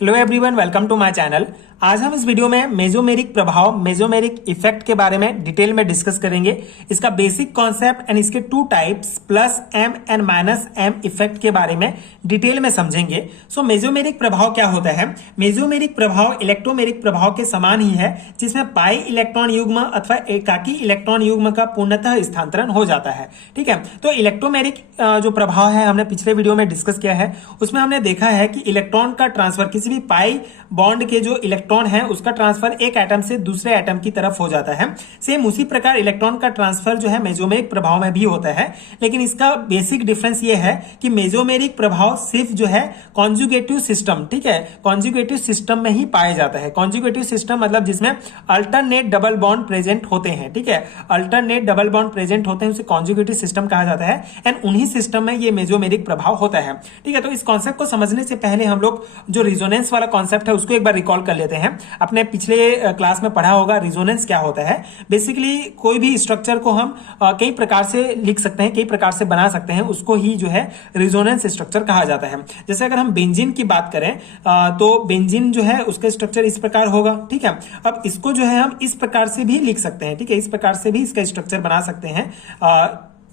Hello everyone, welcome to my channel. आज हम इस वीडियो में मेसोमेरिक प्रभाव, मेसोमेरिक इफेक्ट के बारे में डिटेल में डिस्कस करेंगे। इसका बेसिक कॉन्सेप्ट एंड इसके two types plus M and minus M effect के बारे में डिटेल में समझेंगे। सो मेसोमेरिक प्रभाव क्या होता है? मेसोमेरिक प्रभाव इलेक्ट्रोमेरिक प्रभाव के समान ही है, जिसमें पाई इलेक्ट्रॉन युग्म अथवा एकाकी इलेक्ट्रॉन युग्म का पूर्णतः स्थानांतरण हो जाता है। ठीक है, तो इलेक्ट्रोमेरिक जो प्रभाव है हमने पिछले वीडियो में डिस्कस किया है। उसमें हमने देखा है कि इलेक्ट्रॉन का ट्रांसफर, किसी भी पाई बॉन्ड के जो इलेक्ट्रॉन है उसका ट्रांसफर एक एटम से दूसरे एटम की तरफ हो जाता है। सेम उसी प्रकार इलेक्ट्रॉन का ट्रांसफर जो है मेसोमेरिक प्रभाव में भी होता है, लेकिन इसका बेसिक डिफरेंस ये है कि मेसोमेरिक प्रभाव सिर्फ जो है कॉन्जुगेटिव सिस्टम, ठीक है, कॉन्जुगेटिव सिस्टम में ही पाया जाता है। कॉन्जुगेटिव सिस्टम मतलब जिसमें अल्टरनेट डबल बॉन्ड प्रेजेंट होते हैं। ठीक है, अल्टरनेट डबल बॉन्ड प्रेजेंट होते हैं, उसे कॉन्जुगेटिव सिस्टम कहा जाता है एंड उन्हीं सिस्टम में ये मेसोमेरिक प्रभाव होता है। ठीक है, तो इस कॉन्सेप्ट को समझने से पहले हम लोग जो रिजोनेंस वाला कॉन्सेप्ट है उसको एक बार रिकॉल कर लेते हैं। आपने पिछले क्लास में पढ़ा होगा रिजोनेंस क्या होता है। बेसिकली कोई भी स्ट्रक्चर को हम कई प्रकार से लिख सकते हैं, कई प्रकार से बना सकते हैं, उसको ही जो है रिजोनेंस स्ट्रक्चर कहा जाता है। जैसे अगर हम बेंजीन की बात करें तो बेंजीन जो है उसका स्ट्रक्चर इस प्रकार होगा। ठीक है, अब इसको जो है हम इस प्रकार से भी लिख सकते हैं। ठीक है, इस प्रकार से भी इसका स्ट्रक्चर बना सकते हैं,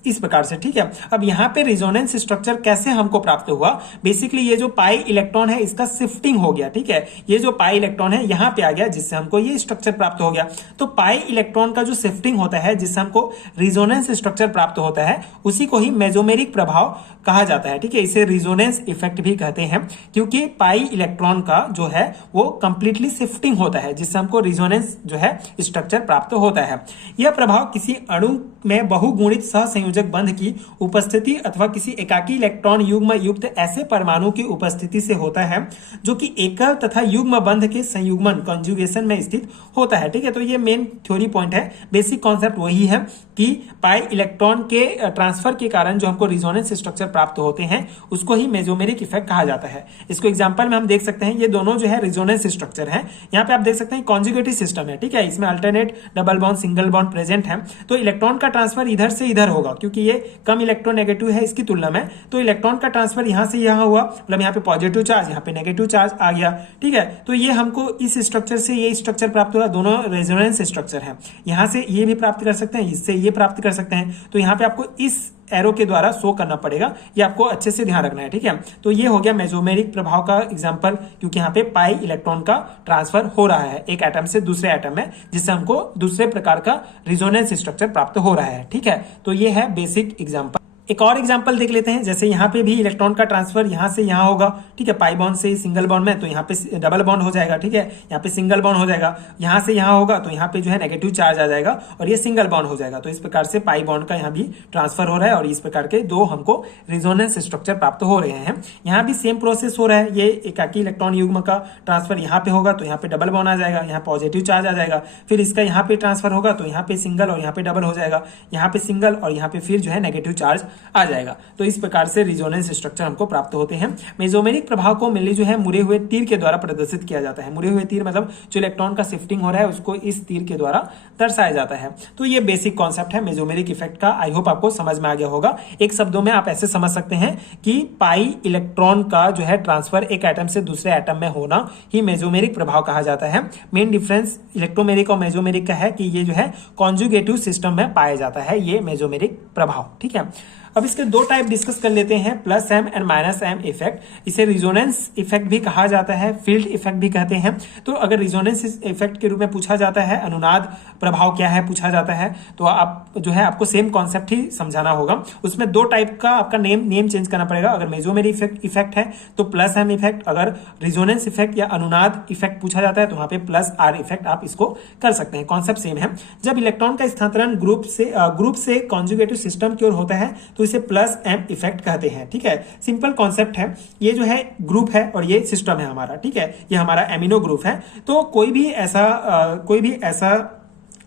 इस प्रकार से। ठीक है, अब यहां पे रिजोनेंस स्ट्रक्चर कैसे हमको प्राप्त हुआ? बेसिकली ये जो पाई इलेक्ट्रॉन है इसका शिफ्टिंग हो गया। ठीक है, ये जो पाई इलेक्ट्रॉन है यहां पे आ गया, जिससे हमको ये स्ट्रक्चर प्राप्त हो गया। तो पाई इलेक्ट्रॉन का जो शिफ्टिंग होता है, जिससे हमको रिजोनेंस स्ट्रक्चर प्राप्त होता है, उसी को ही मेसोमेरिक प्रभाव कहा जाता है। ठीक है, इसे रिजोनेंस इफेक्ट भी कहते हैं, क्योंकि पाई इलेक्ट्रॉन का जो है वो कंप्लीटली शिफ्टिंग होता है, जिससे हमको रिजोनेंस जो है स्ट्रक्चर प्राप्त होता है। यह प्रभाव किसी अणु में बहुगुणित सहसंयोजक बंध की उपस्थिति अथवा किसी एकाकी इलेक्ट्रॉन युग्म युक्त ऐसे परमाणु की उपस्थिति से होता है जो कि एकल तथा युग्म बंध के संयुग्मन कॉन्जुगेशन में स्थित होता है। ठीक है, तो ये मेन थ्योरी पॉइंट है। बेसिक कॉन्सेप्ट वही है कि पाई इलेक्ट्रॉन के ट्रांसफर के कारण जो हमको रिजोनेंस स्ट्रक्चर प्राप्त होते हैं उसको ही मेसोमेरिक इफेक्ट कहा जाता है। इसको एग्जांपल में हम देख सकते हैं, ये दोनों जो है रिजोनेंस स्ट्रक्चर है। यहाँ पे आप देख सकते हैं कॉन्जुगेटिव सिस्टम है। ठीक है, इसमें alternate double bond single bond present है, तो इलेक्ट्रॉन का ट्रांसफर इधर से इधर होगा, क्योंकि ये कम इलेक्ट्रोनेगेटिव है इसकी तुलना में। तो इलेक्ट्रॉन का ट्रांसफर यहां से यहां हुआ, मतलब यहाँ पे पॉजिटिव चार्ज, यहाँ पे नेगेटिव चार्ज आ गया। ठीक है, तो ये हमको इस स्ट्रक्चर से ये स्ट्रक्चर प्राप्त हुआ। दोनों रेजोनेंस स्ट्रक्चर है, यहां से ये भी प्राप्त कर सकते हैं, इससे ये प्राप्त कर सकते हैं। तो यहाँ पे आपको इस एरो के द्वारा शो करना पड़ेगा, ये आपको अच्छे से ध्यान रखना है। ठीक है, तो ये हो गया मेसोमेरिक प्रभाव का एग्जांपल, क्योंकि यहाँ पे पाई इलेक्ट्रॉन का ट्रांसफर हो रहा है एक एटम से दूसरे एटम में, जिससे हमको दूसरे प्रकार का रिजोनेंस स्ट्रक्चर प्राप्त हो रहा है। ठीक है, तो ये है बेसिक एग्जांपल। एक और एग्जांपल देख लेते हैं। जैसे यहाँ पे भी इलेक्ट्रॉन का ट्रांसफर यहाँ से यहाँ होगा। ठीक है, पाई बॉन्ड से सिंगल बॉन्ड में, तो यहाँ पे डबल बॉन्ड हो जाएगा। ठीक है, यहाँ पे सिंगल बॉन्ड हो जाएगा। यहाँ से यहाँ होगा तो यहाँ पे जो है नेगेटिव चार्ज आ जाएगा और ये सिंगल बॉन्ड हो जाएगा। तो इस प्रकार से पाई बॉन्ड का यहाँ भी ट्रांसफर हो रहा है और इस प्रकार के दो हमको रिजोनेंस स्ट्रक्चर प्राप्त हो रहे हैं। यहाँ भी सेम प्रोसेस हो रहा है। ये एकाकी इलेक्ट्रॉन युग्म का ट्रांसफर यहाँ पे होगा तो यहाँ पे डबल बॉन्ड आ जाएगा, यहाँ पॉजिटिव चार्ज आ जाएगा। फिर इसका यहाँ पे ट्रांसफर होगा तो यहाँ पे सिंगल और यहाँ पे डबल हो जाएगा, यहाँ पे सिंगल और यहाँ पे फिर जो है नेगेटिव चार्ज आ जाएगा। तो इस प्रकार से रिजोनेंस स्ट्रक्चर हमको प्राप्त होते हैं। मेसोमेरिक प्रभाव को मेनली जो है मुड़े हुए तीर के द्वारा प्रदर्शित किया जाता है। मुड़े हुए तीर मतलब जो इलेक्ट्रॉन का शिफ्टिंग हो रहा है उसको इस तीर के द्वारा दर्शाया जाता है। तो ये बेसिक कॉन्सेप्ट है मेसोमेरिक इफेक्ट का। आई होप आपको समझ में आ गया होगा। एक शब्दों में आप ऐसे समझ सकते हैं कि पाई इलेक्ट्रॉन का जो है ट्रांसफर एक एटम से दूसरे एटम में होना ही मेसोमेरिक प्रभाव कहा जाता है। मेन डिफरेंस इलेक्ट्रोमेरिक और मेसोमेरिक का है कि ये जो है कॉन्जुगेटिव सिस्टम में पाया जाता है, ये मेसोमेरिक प्रभाव। ठीक है, अब इसके दो टाइप डिस्कस कर लेते हैं, plus M and minus M effect. इसे रिजोनेंस इफेक्ट भी कहा जाता है, फील्ड इफेक्ट भी कहते हैं। तो अगर रिजोनेंस इफेक्ट के रूप में पूछा जाता है, अनुनाद प्रभाव क्या है पूछा जाता है, तो आप जो है आपको सेम कॉन्सेप्ट ही समझाना होगा। उसमें दो टाइप का आपका नेम चेंज करना पड़ेगा। अगर मेसोमेरिक इफेक्ट है तो प्लस एम इफेक्ट, अगर रिजोनेंस इफेक्ट या अनुनाद इफेक्ट पूछा जाता है तो वहां पे प्लस आर इफेक्ट आप इसको कर सकते हैं। कॉन्सेप्ट सेम है। जब इलेक्ट्रॉन का स्थानांतरण ग्रुप से कॉन्जुगेटिव सिस्टम की ओर होता है तो इसे प्लस एम इफेक्ट कहते हैं। ठीक है, सिंपल कॉन्सेप्ट है। ये जो है ग्रुप है और ये सिस्टम है हमारा। ठीक है, ये हमारा एमिनो ग्रुप है। तो कोई भी ऐसा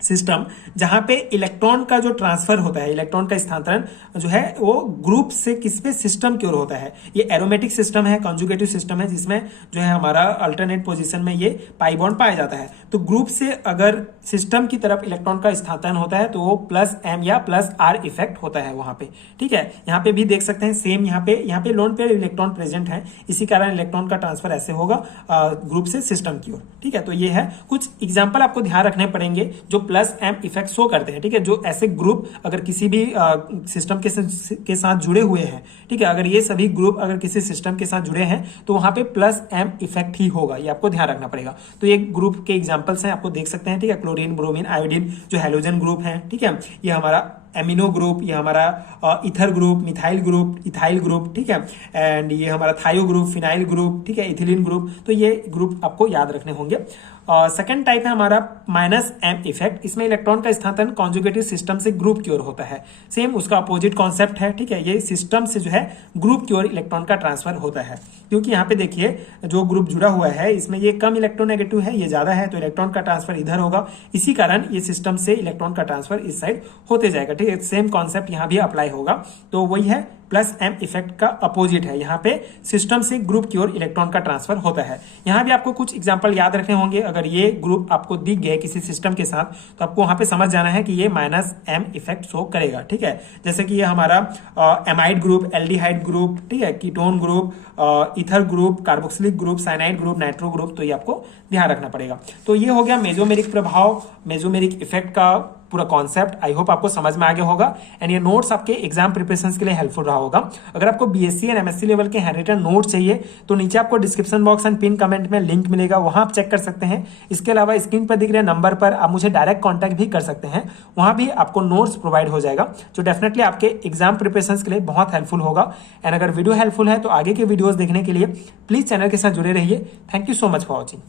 सिस्टम जहां पे इलेक्ट्रॉन का जो ट्रांसफर होता है, इलेक्ट्रॉन का स्थानांतरण जो है वो ग्रुप से किस पे, सिस्टम की ओर होता है। ये एरोमेटिक सिस्टम है, कंजुगेटिव सिस्टम है, जिसमें जो है हमारा अल्टरनेट पोजीशन में ये पाई बॉन्ड पाया जाता है। तो ग्रुप से अगर सिस्टम की तरफ इलेक्ट्रॉन का स्थानांतरण होता है तो वो प्लस एम या प्लस आर इफेक्ट होता है वहां पे। ठीक है, यहाँ पे भी देख सकते हैं सेम, यहाँ पे लोन पेयर इलेक्ट्रॉन प्रेजेंट है, इसी कारण इलेक्ट्रॉन का ट्रांसफर ऐसे होगा ग्रुप से सिस्टम की ओर। ठीक है, तो ये है कुछ एग्जाम्पल आपको ध्यान रखने पड़ेंगे जो प्लस एम इफेक्ट शो करते हैं। ठीक है, जो ऐसे ग्रुप अगर किसी भी सिस्टम के साथ जुड़े हुए हैं, ठीक है, अगर ये सभी ग्रुप अगर किसी सिस्टम के साथ जुड़े हैं तो वहां पे प्लस एम इफेक्ट ही होगा, ये आपको ध्यान रखना पड़ेगा। तो ये ग्रुप के एग्जांपल्स हैं, आपको देख सकते हैं। ठीक है, क्लोरीन, ब्रोमीन, आयोडीन जो हैलोजन ग्रुप हैं। ठीक है, ये हमारा एमिनो ग्रुप, ये हमारा ether group, methyl group, ethyl group. ठीक है, एंड ये हमारा थायो ग्रुप, फिनाइल ग्रुप। ठीक है, इथिलीन ग्रुप। तो ये ग्रुप आपको याद रखने होंगे। सेकंड टाइप है हमारा माइनस एम इफेक्ट। इसमें इलेक्ट्रॉन का स्थानांतरण कॉन्जुगेटिव सिस्टम से ग्रुप की ओर होता है। सेम उसका अपोजिट कॉन्सेप्ट है। ठीक है, ये सिस्टम से जो है ग्रुप की ओर इलेक्ट्रॉन का ट्रांसफर होता है, क्योंकि यहाँ पे देखिए जो ग्रुप जुड़ा हुआ है इसमें ये कम इलेक्ट्रोनेगेटिव है, ये ज्यादा है, तो इलेक्ट्रॉन का ट्रांसफर इधर होगा, इसी कारण ये सिस्टम से इलेक्ट्रॉन का ट्रांसफर इस साइड होते जाएगा। ठीक है, सेम कॉन्सेप्ट यहाँ भी अप्लाई होगा। तो वही है, प्लस एम इफेक्ट का अपोजिट है, यहाँ पे सिस्टम से ग्रुप की ओर इलेक्ट्रॉन का ट्रांसफर होता है। यहाँ भी आपको कुछ एग्जांपल याद रखने होंगे। अगर ये ग्रुप आपको दिख गए किसी सिस्टम के साथ तो आपको वहां पे समझ जाना है कि ये माइनस एम इफेक्ट शो करेगा। ठीक है, जैसे कि ये हमारा एमाइड ग्रुप, एल्डिहाइड ग्रुप, ठीक है, ketone group, ether group, carboxylic group, cyanide group, nitro group. तो ये आपको ध्यान रखना पड़ेगा। तो ये हो गया मेसोमेरिक प्रभाव, मेसोमेरिक इफेक्ट का पूरा कॉन्सेप्ट। आई होप आपको समझ में आ गया होगा एंड ये नोट्स आपके एग्जाम प्रिपरेशन के लिए हेल्पफुल रहा होगा। अगर आपको बीएससी एंड एमएससी लेवल के हैंडरिटन नोट चाहिए तो नीचे आपको description box and pin comment में लिंक मिलेगा, वहां आप चेक कर सकते हैं। इसके अलावा स्क्रीन पर दिख रहे नंबर पर आप मुझे डायरेक्ट कॉन्टैक्ट भी कर सकते हैं, वहां भी आपको नोट्स प्रोवाइड हो जाएगा, जो डेफिनेटली आपके एग्जाम प्रिपरेशन के लिए बहुत हेल्पफुल होगा। एंड अगर वीडियो हेल्पफुल है तो आगे के वीडियोज देखने के लिए प्लीज चैनल के साथ जुड़े रहिए। Thank you so much for watching.